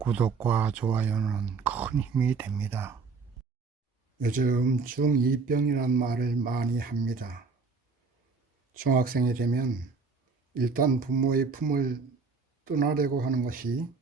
구독과 좋아요는 큰 힘이 됩니다. 요즘 중2병이란 말을 많이 합니다. 중학생이 되면 일단 부모의 품을 떠나려고 하는 것이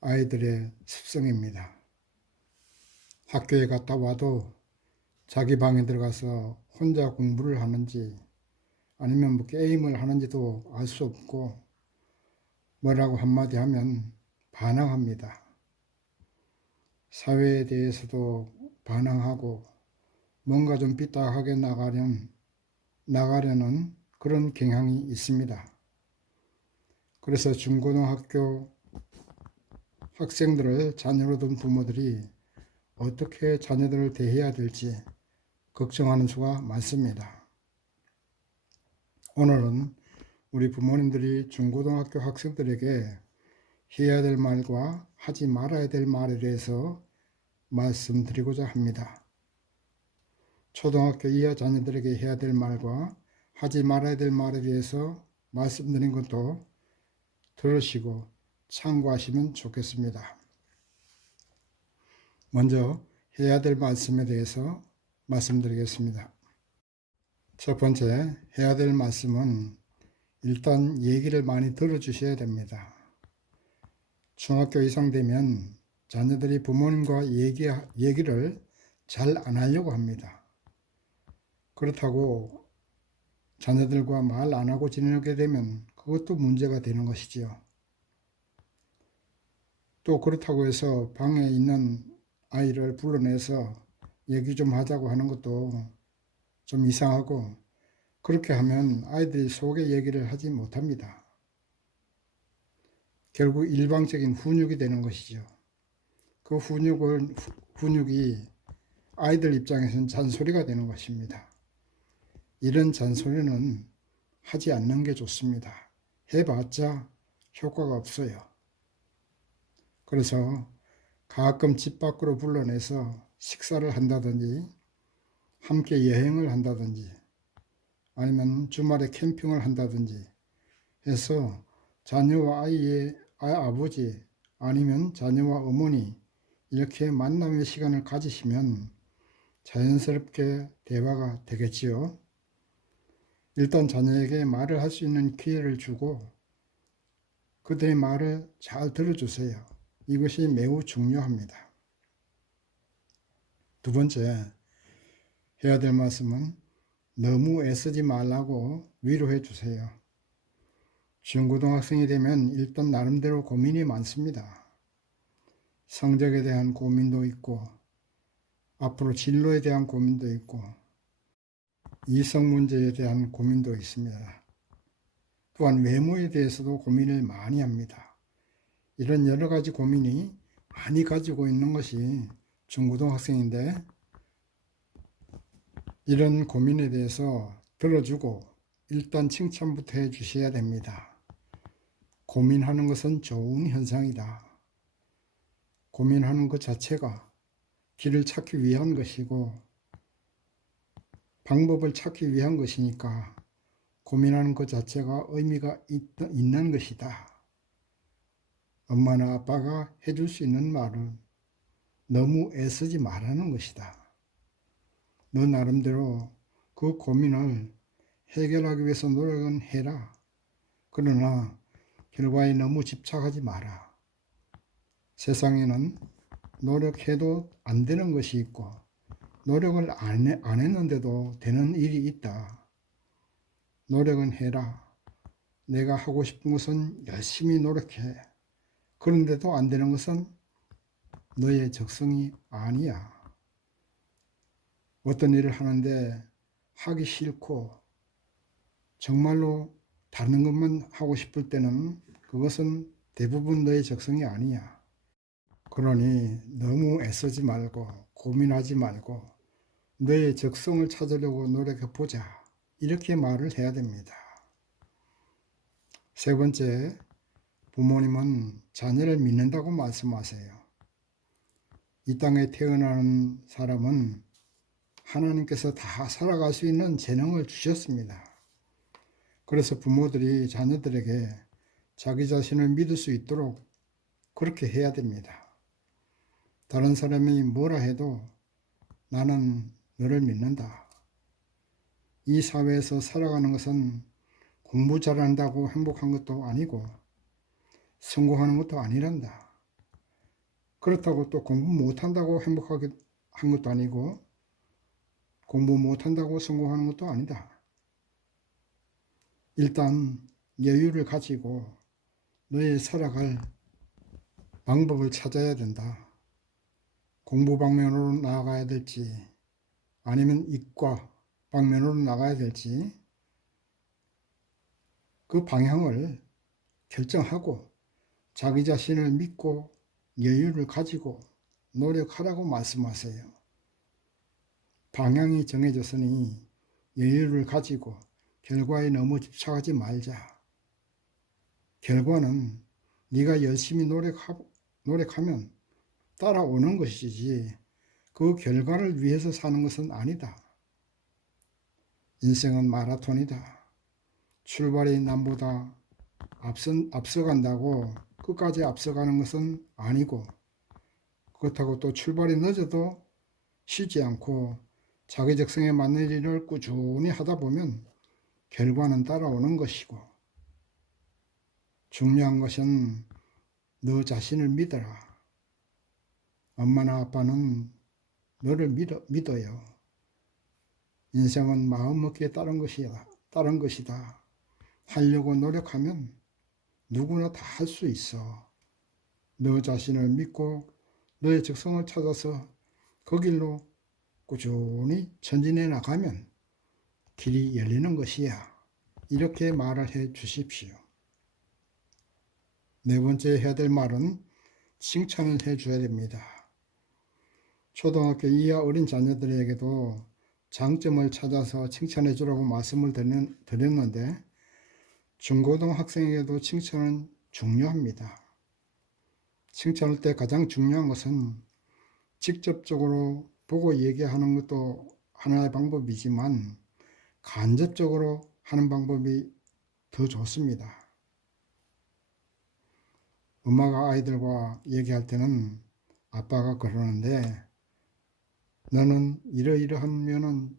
아이들의 습성입니다. 학교에 갔다 와도 자기 방에 들어가서 혼자 공부를 하는지 아니면 뭐 게임을 하는지도 알 수 없고 뭐라고 한마디 하면 반항합니다. 사회에 대해서도 반항하고 뭔가 좀 삐딱하게 나가려는 그런 경향이 있습니다. 그래서 중고등학교 학생들을 자녀로 둔 부모들이 어떻게 자녀들을 대해야 될지 걱정하는 수가 많습니다. 오늘은 우리 부모님들이 중고등학교 학생들에게 해야 될 말과 하지 말아야 될 말에 대해서 말씀드리고자 합니다. 초등학교 이하 자녀들에게 해야 될 말과 하지 말아야 될 말에 대해서 말씀드린 것도 들으시고 참고하시면 좋겠습니다. 먼저 해야 될 말씀에 대해서 말씀드리겠습니다. 첫 번째 해야 될 말씀은 일단 얘기를 많이 들어주셔야 됩니다. 중학교 이상 되면 자녀들이 부모님과 얘기를 잘 안 하려고 합니다. 그렇다고 자녀들과 말 안 하고 지내게 되면 그것도 문제가 되는 것이지요. 또 그렇다고 해서 방에 있는 아이를 불러내서 얘기 좀 하자고 하는 것도 좀 이상하고, 그렇게 하면 아이들이 속에 얘기를 하지 못합니다. 결국 일방적인 훈육이 되는 것이죠. 그 훈육이 아이들 입장에서는 잔소리가 되는 것입니다. 이런 잔소리는 하지 않는 게 좋습니다. 해봤자 효과가 없어요. 그래서 가끔 집 밖으로 불러내서 식사를 한다든지 함께 여행을 한다든지 아니면 주말에 캠핑을 한다든지 해서 자녀와 아이의 아버지 아니면 자녀와 어머니 이렇게 만남의 시간을 가지시면 자연스럽게 대화가 되겠지요. 일단 자녀에게 말을 할 수 있는 기회를 주고 그들의 말을 잘 들어주세요. 이것이 매우 중요합니다. 두 번째 해야 될 말씀은 너무 애쓰지 말라고 위로해 주세요. 중고등학생이 되면 일단 나름대로 고민이 많습니다. 성적에 대한 고민도 있고 앞으로 진로에 대한 고민도 있고 이성 문제에 대한 고민도 있습니다. 또한 외모에 대해서도 고민을 많이 합니다. 이런 여러 가지 고민이 많이 가지고 있는 것이 중고등학생인데, 이런 고민에 대해서 들어주고 일단 칭찬부터 해 주셔야 됩니다. 고민하는 것은 좋은 현상이다. 고민하는 것 자체가 길을 찾기 위한 것이고 방법을 찾기 위한 것이니까 고민하는 것 자체가 의미가 있는 것이다. 엄마나 아빠가 해줄 수 있는 말은 너무 애쓰지 말라는 것이다. 너 나름대로 그 고민을 해결하기 위해서 노력은 해라. 그러나 결과에 너무 집착하지 마라. 세상에는 노력해도 안 되는 것이 있고 노력을 안 했는데도 되는 일이 있다. 노력은 해라. 내가 하고 싶은 것은 열심히 노력해. 그런데도 안 되는 것은 너의 적성이 아니야. 어떤 일을 하는데 하기 싫고 정말로 다른 것만 하고 싶을 때는 그것은 대부분 너의 적성이 아니야. 그러니 너무 애쓰지 말고 고민하지 말고 너의 적성을 찾으려고 노력해 보자. 이렇게 말을 해야 됩니다. 세 번째, 부모님은 자녀를 믿는다고 말씀하세요. 이 땅에 태어나는 사람은 하나님께서 다 살아갈 수 있는 재능을 주셨습니다. 그래서 부모들이 자녀들에게 자기 자신을 믿을 수 있도록 그렇게 해야 됩니다. 다른 사람이 뭐라 해도 나는 너를 믿는다. 이 사회에서 살아가는 것은 공부 잘한다고 행복한 것도 아니고 성공하는 것도 아니란다. 그렇다고 또 공부 못한다고 행복하게 한 것도 아니고 공부 못한다고 성공하는 것도 아니다. 일단 여유를 가지고 너의 살아갈 방법을 찾아야 된다. 공부 방면으로 나아가야 될지 아니면 이과 방면으로 나가야 될지 그 방향을 결정하고 자기 자신을 믿고 여유를 가지고 노력하라고 말씀하세요. 방향이 정해졌으니 여유를 가지고 결과에 너무 집착하지 말자. 결과는 네가 열심히 노력하면 따라오는 것이지 그 결과를 위해서 사는 것은 아니다. 인생은 마라톤이다. 출발이 남보다 앞서간다고 끝까지 앞서가는 것은 아니고 그렇다고 또 출발이 늦어도 쉬지 않고 자기 적성에 맞는 일을 꾸준히 하다 보면 결과는 따라오는 것이고 중요한 것은 너 자신을 믿어라. 엄마나 아빠는 너를 믿어요. 인생은 마음먹기에 따른 것이다. 하려고 노력하면 누구나 다 할 수 있어. 너 자신을 믿고 너의 적성을 찾아서 그 길로 꾸준히 전진해 나가면 길이 열리는 것이야. 이렇게 말을 해 주십시오. 네 번째 해야 될 말은 칭찬을 해 줘야 됩니다. 초등학교 이하 어린 자녀들에게도 장점을 찾아서 칭찬해 주라고 말씀을 드렸는데 중고등학생에게도 칭찬은 중요합니다. 칭찬할 때 가장 중요한 것은 직접적으로 보고 얘기하는 것도 하나의 방법이지만 간접적으로 하는 방법이 더 좋습니다. 엄마가 아이들과 얘기할 때는 아빠가 그러는데 너는 이러이러하면은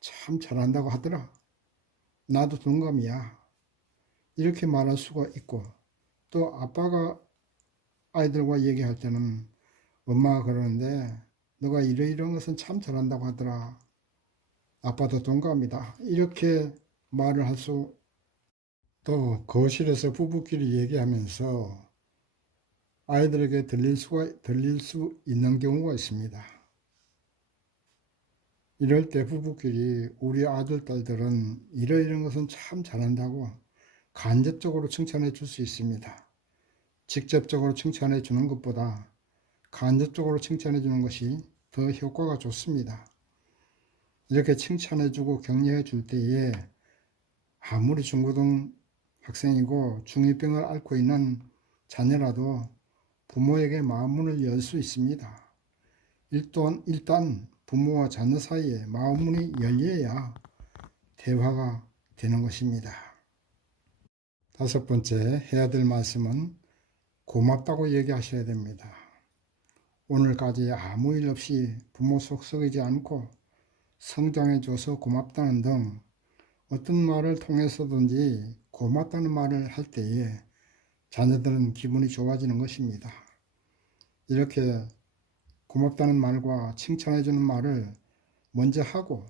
참 잘한다고 하더라. 나도 동감이야. 이렇게 말할 수가 있고 또 아빠가 아이들과 얘기할 때는 엄마가 그러는데 너가 이러이러한 것은 참 잘한다고 하더라. 아빠도 동감이다. 이렇게 말을 할 수, 또 거실에서 부부끼리 얘기하면서 아이들에게 들릴 수 있는 경우가 있습니다. 이럴 때 부부끼리 우리 아들, 딸들은 이러이러한 것은 참 잘한다고 간접적으로 칭찬해 줄 수 있습니다. 직접적으로 칭찬해 주는 것보다 간접적으로 칭찬해 주는 것이 더 효과가 좋습니다. 이렇게 칭찬해 주고 격려해 줄 때에 아무리 중고등 학생이고 중2병을 앓고 있는 자녀라도 부모에게 마음문을 열 수 있습니다. 일단 부모와 자녀 사이에 마음문이 열려야 대화가 되는 것입니다. 다섯 번째 해야 될 말씀은 고맙다고 얘기하셔야 됩니다. 오늘까지 아무 일 없이 부모 속 썩이지 않고 성장해줘서 고맙다는 등 어떤 말을 통해서든지 고맙다는 말을 할 때에 자녀들은 기분이 좋아지는 것입니다. 이렇게 고맙다는 말과 칭찬해주는 말을 먼저 하고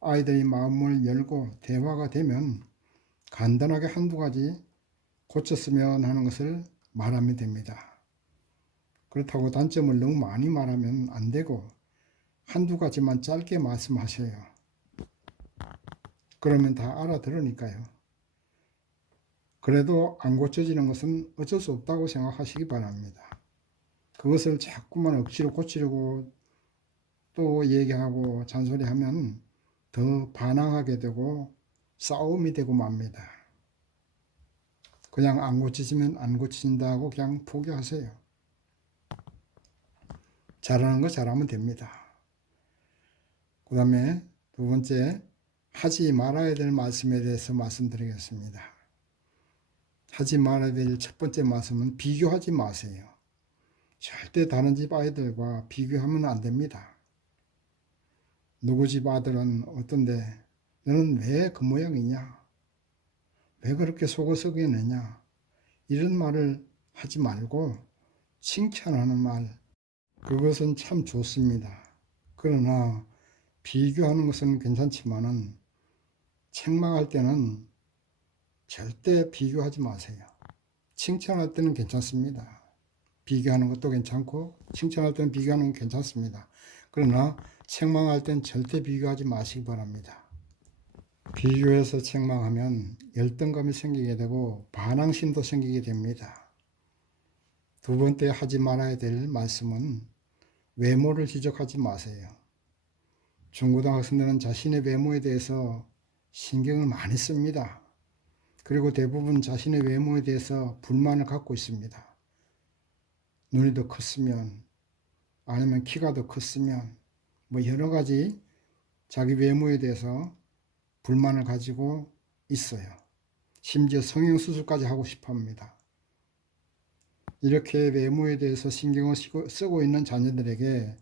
아이들이 마음을 열고 대화가 되면 간단하게 한두 가지 고쳤으면 하는 것을 말하면 됩니다. 그렇다고 단점을 너무 많이 말하면 안 되고 한두 가지만 짧게 말씀하셔요. 그러면 다 알아들으니까요. 그래도 안 고쳐지는 것은 어쩔 수 없다고 생각하시기 바랍니다. 그것을 자꾸만 억지로 고치려고 또 얘기하고 잔소리하면 더 반항하게 되고 싸움이 되고 맙니다. 그냥 안 고치시면 안 고친다고 그냥 포기하세요. 잘하는 거 잘하면 됩니다. 그 다음에 두 번째, 하지 말아야 될 말씀에 대해서 말씀드리겠습니다. 하지 말아야 될 첫 번째 말씀은 비교하지 마세요. 절대 다른 집 아이들과 비교하면 안 됩니다. 누구 집 아들은 어떤데 너는 왜 그 모양이냐? 왜 그렇게 속을 썩여내냐? 이런 말을 하지 말고 칭찬하는 말, 그것은 참 좋습니다. 그러나 비교하는 것은 괜찮지만은 책망할 때는 절대 비교하지 마세요. 칭찬할 때는 괜찮습니다. 비교하는 것도 괜찮고 칭찬할 때는 비교하는 건 괜찮습니다. 그러나 책망할 땐 절대 비교하지 마시기 바랍니다. 비교해서 책망하면 열등감이 생기게 되고 반항심도 생기게 됩니다. 두 번째 하지 말아야 될 말씀은 외모를 지적하지 마세요. 중고등학생들은 자신의 외모에 대해서 신경을 많이 씁니다. 그리고 대부분 자신의 외모에 대해서 불만을 갖고 있습니다. 눈이 더 컸으면, 아니면 키가 더 컸으면, 뭐 여러 가지 자기 외모에 대해서 불만을 가지고 있어요. 심지어 성형수술까지 하고 싶어 합니다. 이렇게 외모에 대해서 신경을 쓰고 있는 자녀들에게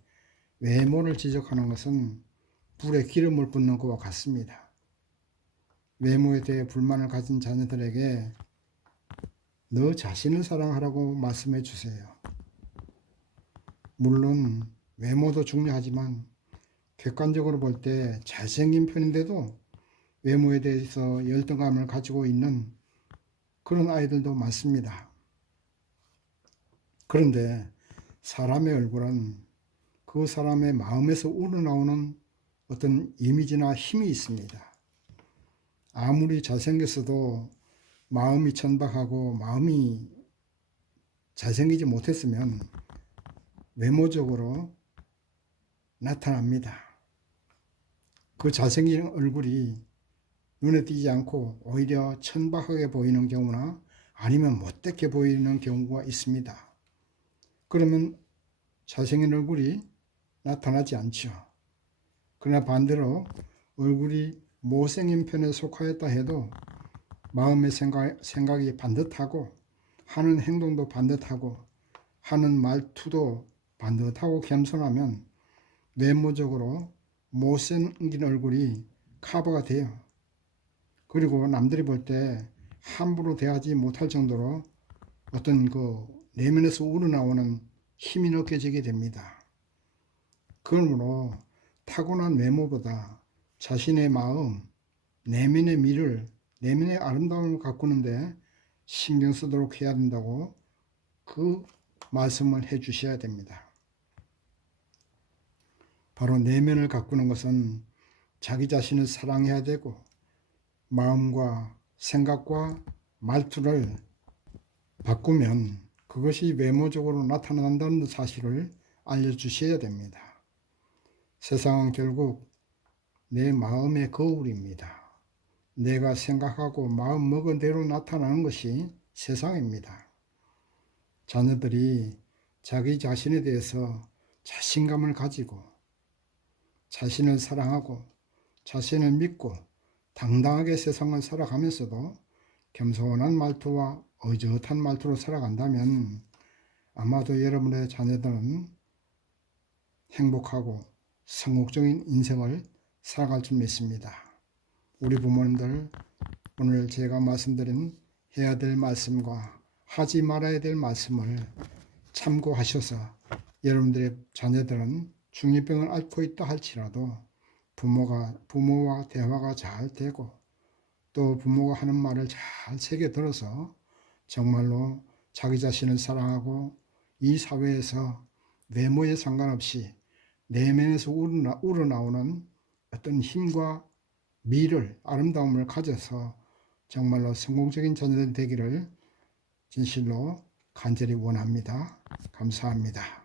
외모를 지적하는 것은 불에 기름을 붓는 것과 같습니다. 외모에 대해 불만을 가진 자녀들에게 너 자신을 사랑하라고 말씀해 주세요. 물론 외모도 중요하지만 객관적으로 볼 때 잘생긴 편인데도 외모에 대해서 열등감을 가지고 있는 그런 아이들도 많습니다. 그런데 사람의 얼굴은 그 사람의 마음에서 우러나오는 어떤 이미지나 힘이 있습니다. 아무리 잘생겼어도 마음이 천박하고 마음이 잘생기지 못했으면 외모적으로 나타납니다. 그 잘생긴 얼굴이 눈에 띄지 않고 오히려 천박하게 보이는 경우나 아니면 못되게 보이는 경우가 있습니다. 그러면 잘생긴 얼굴이 나타나지 않죠. 그러나 반대로 얼굴이 못생긴 편에 속하였다 해도 마음의 생각이 반듯하고 하는 행동도 반듯하고 하는 말투도 반듯하고 겸손하면 외모적으로 못생긴 얼굴이 커버가 돼요. 그리고 남들이 볼 때 함부로 대하지 못할 정도로 어떤 그 내면에서 우러나오는 힘이 느껴지게 됩니다. 그러므로 타고난 외모보다 자신의 마음, 내면의 미를, 내면의 아름다움을 가꾸는데 신경 쓰도록 해야 된다고 그 말씀을 해 주셔야 됩니다. 바로 내면을 가꾸는 것은 자기 자신을 사랑해야 되고 마음과 생각과 말투를 바꾸면 그것이 외모적으로 나타난다는 사실을 알려주셔야 됩니다. 세상은 결국 내 마음의 거울입니다. 내가 생각하고 마음 먹은 대로 나타나는 것이 세상입니다. 자녀들이 자기 자신에 대해서 자신감을 가지고 자신을 사랑하고 자신을 믿고 당당하게 세상을 살아가면서도 겸손한 말투와 의젓한 말투로 살아간다면 아마도 여러분의 자녀들은 행복하고 성공적인 인생을 살아갈 줄 믿습니다. 우리 부모님들, 오늘 제가 말씀드린 해야 될 말씀과 하지 말아야 될 말씀을 참고하셔서 여러분들의 자녀들은 중2병을 앓고 있다 할지라도 부모와 대화가 잘 되고 또 부모가 하는 말을 잘 새겨 들어서 정말로 자기 자신을 사랑하고 이 사회에서 외모에 상관없이 내면에서 우러나오는 어떤 힘과 미를, 아름다움을 가져서 정말로 성공적인 자녀들이 되기를 진실로 간절히 원합니다. 감사합니다.